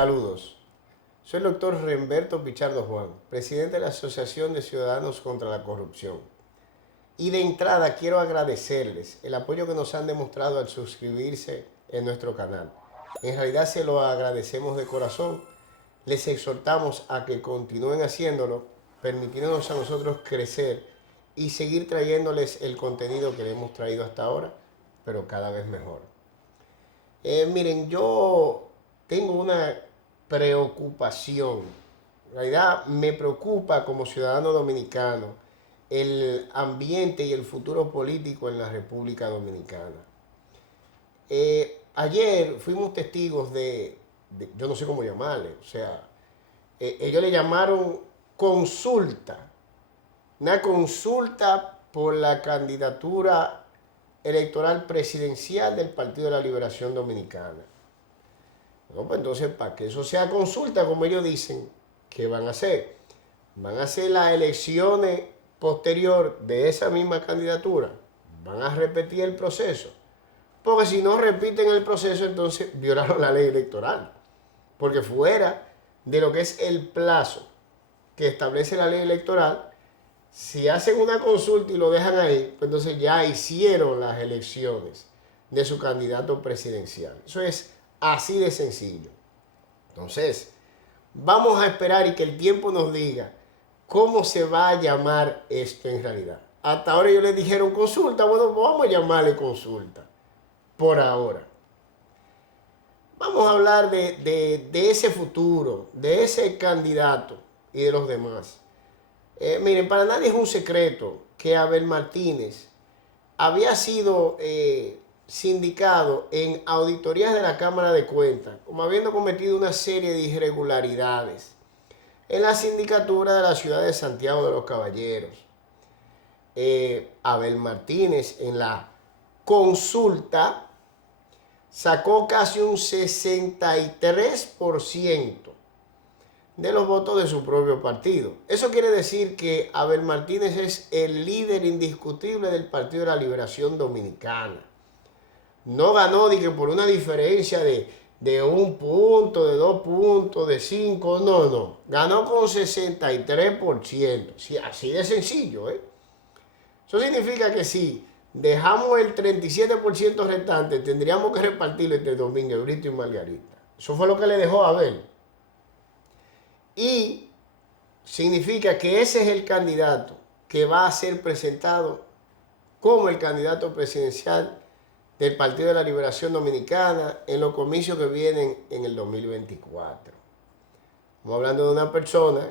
Saludos. Soy el doctor Remberto Pichardo Juan, presidente de la Asociación de Ciudadanos contra la Corrupción. Y de entrada quiero agradecerles el apoyo que nos han demostrado al suscribirse en nuestro canal. En realidad se lo agradecemos de corazón. Les exhortamos a que continúen haciéndolo, permitiéndonos a nosotros crecer y seguir trayéndoles el contenido que le hemos traído hasta ahora, pero cada vez mejor. Miren, yo tengo una preocupación. En realidad me preocupa como ciudadano dominicano el ambiente y el futuro político en la República Dominicana. Ayer fuimos testigos yo no sé cómo llamarle, o sea, ellos le llamaron consulta, una consulta por la candidatura electoral presidencial del Partido de la Liberación Dominicana. No, pues entonces, para que eso sea consulta, como ellos dicen, ¿qué van a hacer? Van a hacer las elecciones posterior de esa misma candidatura. Van a repetir el proceso. Porque si no repiten el proceso, entonces violaron la ley electoral. Porque fuera de lo que es el plazo que establece la ley electoral, si hacen una consulta y lo dejan ahí, pues entonces ya hicieron las elecciones de su candidato presidencial. Eso es así de sencillo. Entonces, vamos a esperar y que el tiempo nos diga cómo se va a llamar esto en realidad. Hasta ahora ellos les dijeron consulta, bueno, pues vamos a llamarle consulta, por ahora. Vamos a hablar de ese futuro, de ese candidato y de los demás. Miren, para nadie es un secreto que Abel Martínez había sido sindicado en auditorías de la Cámara de Cuentas, como habiendo cometido una serie de irregularidades en la sindicatura de la ciudad de Santiago de los Caballeros. Abel Martínez en la consulta sacó casi un 63% de los votos de su propio partido. Eso quiere decir que Abel Martínez es el líder indiscutible del Partido de la Liberación Dominicana. No ganó por una diferencia de 1 punto, de 2 puntos, de 5, no. Ganó con 63%. Sí, así de sencillo, ¿eh? Eso significa que si dejamos el 37% restante, tendríamos que repartirlo entre Domínguez Brito y Margarita. Eso fue lo que le dejó a Abel. Y significa que ese es el candidato que va a ser presentado como el candidato presidencial del Partido de la Liberación Dominicana en los comicios que vienen en el 2024. Estamos hablando de una persona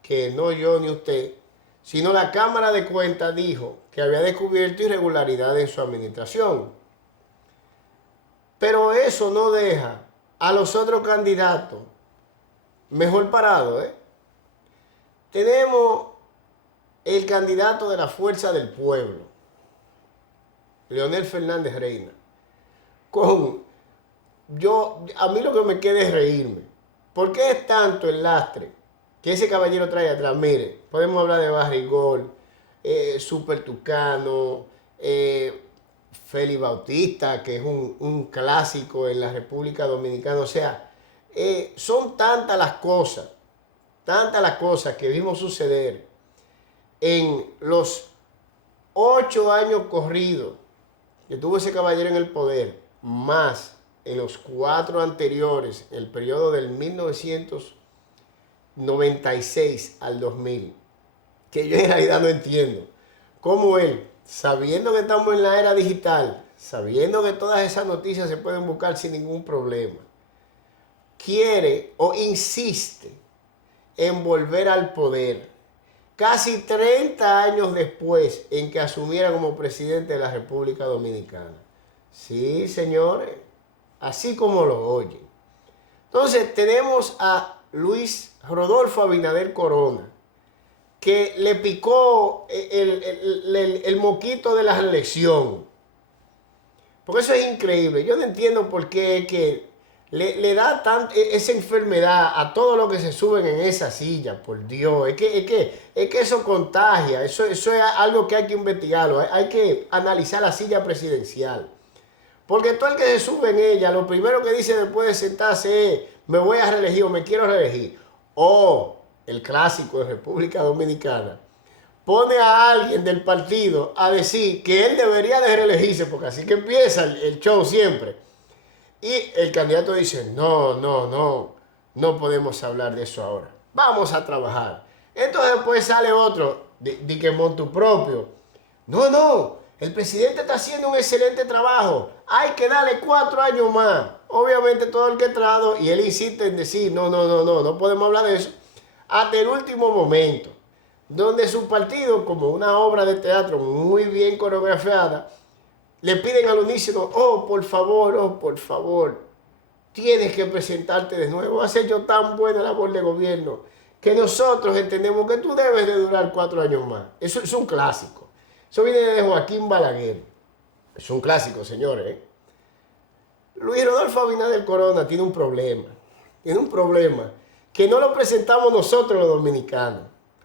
que no yo ni usted, sino la Cámara de Cuentas dijo que había descubierto irregularidades en su administración. Pero eso no deja a los otros candidatos mejor parados, ¿eh? Tenemos el candidato de la Fuerza del Pueblo, Leonel Fernández Reina. A mí lo que me queda es reírme. ¿Por qué es tanto el lastre que ese caballero trae atrás? Mire, podemos hablar de Barrigol, Super Tucano, Félix Bautista, que es un clásico en la República Dominicana. O sea, son tantas las cosas que vimos suceder en los 8 años corridos que tuvo ese caballero en el poder, más en los 4 anteriores, el periodo del 1996 al 2000, que yo en realidad no entiendo cómo él, sabiendo que estamos en la era digital, sabiendo que todas esas noticias se pueden buscar sin ningún problema, quiere o insiste en volver al poder casi 30 años después en que asumiera como presidente de la República Dominicana. Sí, señores, así como lo oyen. Entonces tenemos a Luis Rodolfo Abinader Corona, que le picó el moquito de la reelección. Porque eso es increíble. Yo no entiendo por qué que le da esa enfermedad a todos los que se suben en esa silla, por Dios. Es que eso contagia, eso es algo que hay que investigarlo. Hay que analizar la silla presidencial. Porque todo el que se sube en ella, lo primero que dice después de sentarse es, me voy a reelegir o me quiero reelegir. O el clásico de República Dominicana, pone a alguien del partido a decir que él debería de reelegirse, porque así que empieza el show siempre. Y el candidato dice, no podemos hablar de eso ahora. Vamos a trabajar. Entonces después sale otro, de que monta tu propio. No, el presidente está haciendo un excelente trabajo. Hay que darle 4 años más. Obviamente todo el que entrado, y él insiste en decir, no podemos hablar de eso. Hasta el último momento, donde su partido, como una obra de teatro muy bien coreografiada, le piden al unísono, oh, por favor, tienes que presentarte de nuevo. Has hecho tan buena labor de gobierno que nosotros entendemos que tú debes de durar 4 años más. Eso es un clásico. Eso viene de Joaquín Balaguer. Es un clásico, señores, ¿eh? Luis Rodolfo Abinader Corona tiene un problema. Tiene un problema que no lo presentamos nosotros los dominicanos.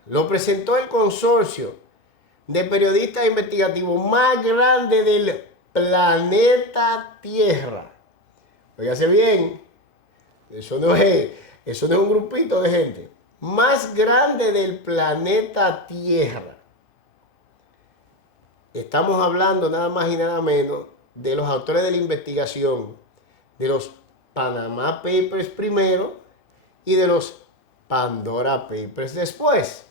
Lo presentó el consorcio de periodistas investigativos más grande del planeta Tierra. Óigase bien, eso no es un grupito de gente. Más grande del planeta Tierra. Estamos hablando nada más y nada menos de los autores de la investigación, de los Panama Papers primero y de los Pandora Papers después.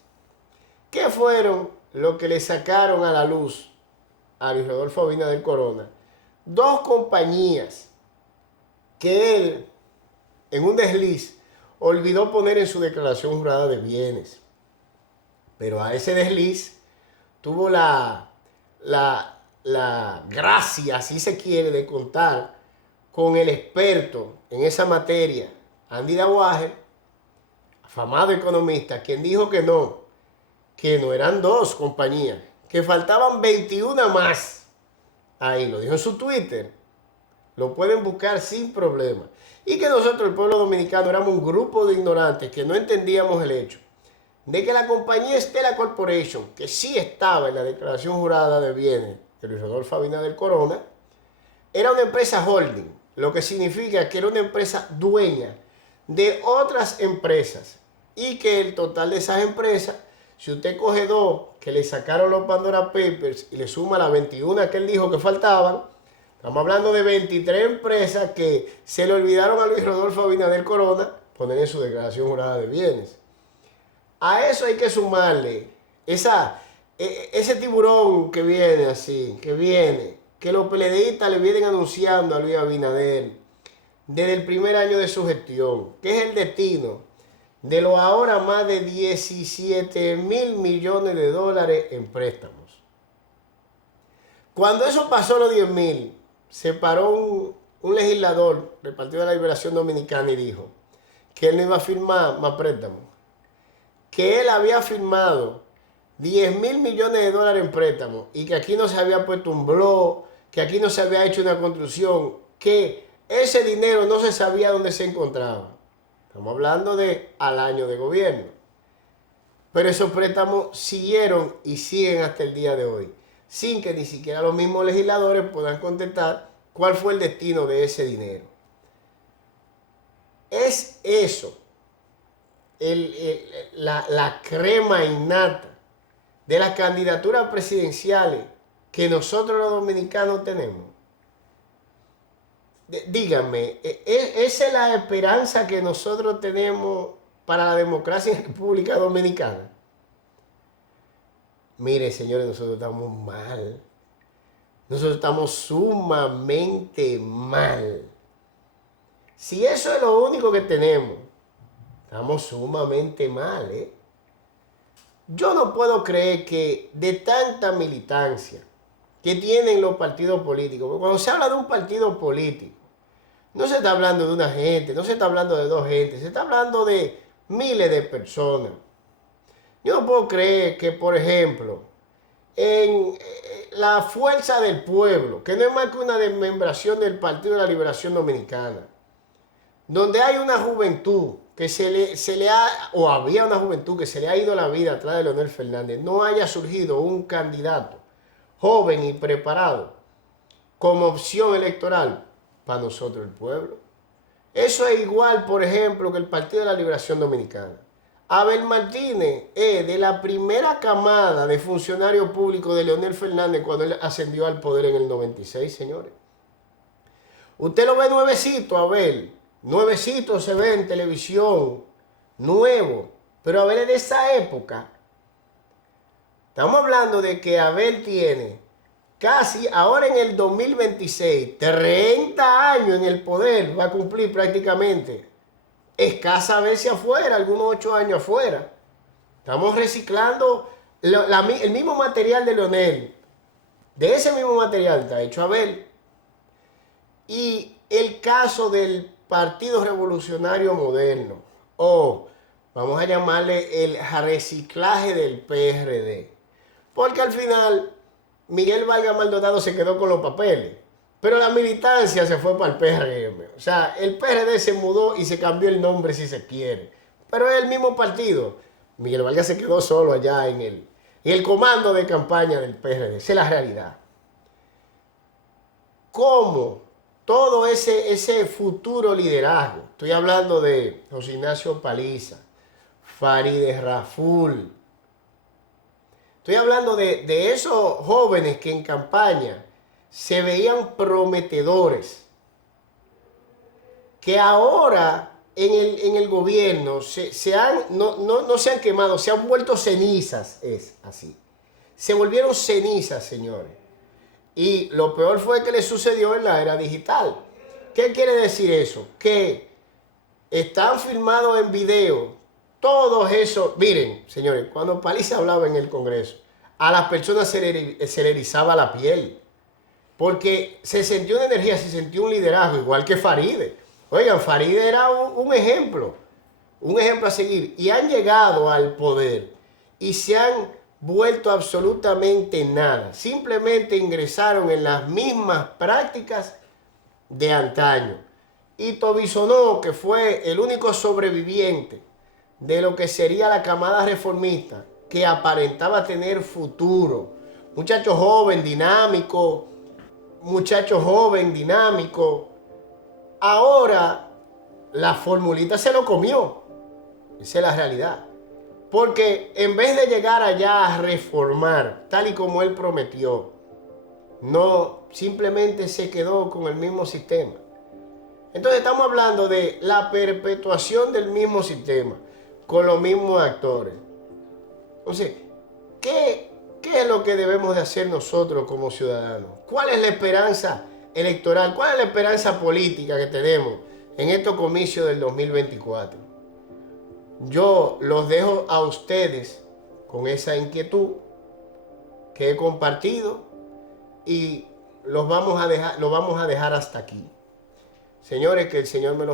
¿Qué fueron lo que le sacaron a la luz a Luis Rodolfo Abinader Corona? 2 compañías que él, en un desliz, olvidó poner en su declaración jurada de bienes. Pero a ese desliz tuvo la gracia, si se quiere, de contar con el experto en esa materia, Andy Dawager, afamado economista, quien dijo que no eran 2 compañías, que faltaban 21 más. Ahí lo dijo en su Twitter. Lo pueden buscar sin problema. Y que nosotros, el pueblo dominicano, éramos un grupo de ignorantes que no entendíamos el hecho de que la compañía Stella Corporation, que sí estaba en la declaración jurada de bienes de Luis Rodolfo Abinader Corona, era una empresa holding, lo que significa que era una empresa dueña de otras empresas y que el total de esas empresas, si usted coge 2 que le sacaron los Pandora Papers y le suma las 21 que él dijo que faltaban, estamos hablando de 23 empresas que se le olvidaron a Luis Rodolfo Abinader Corona poner en su declaración jurada de bienes. A eso hay que sumarle ese tiburón que viene así, que los PLDistas le vienen anunciando a Luis Abinader desde el primer año de su gestión, que es el destino de los ahora más de 17.000 millones de dólares en préstamos. Cuando eso pasó los 10.000, se paró un legislador del Partido de la Liberación Dominicana y dijo que él no iba a firmar más préstamos, que él había firmado 10.000 millones de dólares en préstamos y que aquí no se había puesto un blog, que aquí no se había hecho una construcción, que ese dinero no se sabía dónde se encontraba. Estamos hablando de al año de gobierno. Pero esos préstamos siguieron y siguen hasta el día de hoy, sin que ni siquiera los mismos legisladores puedan contestar cuál fue el destino de ese dinero. Es eso, la crema innata de las candidaturas presidenciales que nosotros los dominicanos tenemos. Díganme, ¿esa es la esperanza que nosotros tenemos para la democracia en República Dominicana? Mire, señores, nosotros estamos mal. Nosotros estamos sumamente mal. Si eso es lo único que tenemos, estamos sumamente mal, ¿eh? Yo no puedo creer que de tanta militancia que tienen los partidos políticos, porque cuando se habla de un partido político, no se está hablando de una gente, no se está hablando de 2 gentes, se está hablando de miles de personas. Yo no puedo creer que, por ejemplo, en la Fuerza del Pueblo, que no es más que una desmembración del Partido de la Liberación Dominicana, donde hay una juventud que había una juventud que se le ha ido la vida atrás de Leonel Fernández, no haya surgido un candidato joven y preparado como opción electoral para nosotros el pueblo. Eso es igual, por ejemplo, que el Partido de la Liberación Dominicana. Abel Martínez es de la primera camada de funcionarios públicos de Leonel Fernández cuando él ascendió al poder en el 96, señores. Usted lo ve nuevecito, Abel. Nuevecito se ve en televisión. Nuevo. Pero Abel es de esa época. Estamos hablando de que Abel tiene casi, ahora en el 2026, 30 años en el poder. Va a cumplir prácticamente. Escasa veces afuera, algunos 8 años afuera. Estamos reciclando el mismo material de Leonel. De ese mismo material está hecho Abel. Y el caso del Partido Revolucionario Moderno, o vamos a llamarle el reciclaje del PRD. Porque al final Miguel Vargas Maldonado se quedó con los papeles, pero la militancia se fue para el PRM. O sea, el PRD se mudó y se cambió el nombre si se quiere. Pero es el mismo partido. Miguel Vargas se quedó solo allá en el comando de campaña del PRD. Esa es la realidad. ¿Cómo todo ese futuro liderazgo? Estoy hablando de José Ignacio Paliza, Farideh Raful. Estoy hablando de esos jóvenes que en campaña se veían prometedores, que ahora en el gobierno no se han quemado, se han vuelto cenizas, es así. Se volvieron cenizas, señores. Y lo peor fue que le sucedió en la era digital. ¿Qué quiere decir eso? Que están filmados en video todos esos. Miren, señores, cuando Paliza hablaba en el Congreso, a las personas se le erizaba la piel. Porque se sintió una energía, se sintió un liderazgo, igual que Farideh. Oigan, Farideh era un ejemplo a seguir. Y han llegado al poder y se han vuelto absolutamente nada. Simplemente ingresaron en las mismas prácticas de antaño. Y Tobisonó, que fue el único sobreviviente de lo que sería la camada reformista, que aparentaba tener futuro. Muchacho joven, dinámico. Ahora la formulita se lo comió. Esa es la realidad. Porque en vez de llegar allá a reformar, tal y como él prometió, no, simplemente se quedó con el mismo sistema. Entonces estamos hablando de la perpetuación del mismo sistema, con los mismos actores. Entonces, ¿qué es lo que debemos de hacer nosotros como ciudadanos? ¿Cuál es la esperanza electoral? ¿Cuál es la esperanza política que tenemos en estos comicios del 2024? Yo los dejo a ustedes con esa inquietud que he compartido y lo vamos a dejar hasta aquí. Señores, que el Señor me lo